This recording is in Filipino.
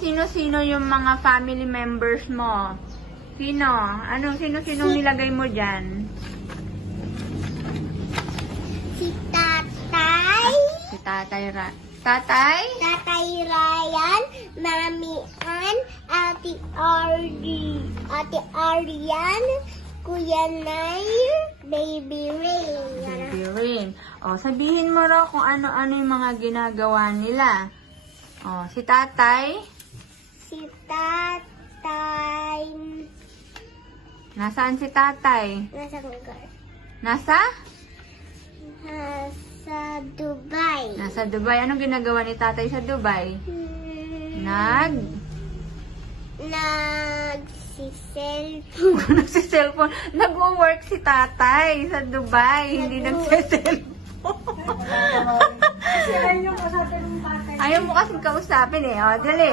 sino-sino yung mga family members mo? Sino? Sino-sino nilagay mo dyan? Si Tatay. Si Tatay Tatay? Tatay Ryan, Mami Ann, Ate Arian, Kuya Nair, Baby Ray. Baby Rin. O, sabihin mo raw kung ano-ano yung mga ginagawa nila. O, si Tatay? Si Tatay. Nasaan si Tatay? Nasa lugar. Nasa? Nasa Dubai. Nasa Dubai. Anong ginagawa ni Tatay sa Dubai? Nagsi-cellphone. Nagsi-cellphone. Nag-work si Tatay sa Dubai. Hindi nagsi-cellphone. Kasi ayaw mo kausapin ng tatay. Ayaw mo kasing kausapin eh. O, dali.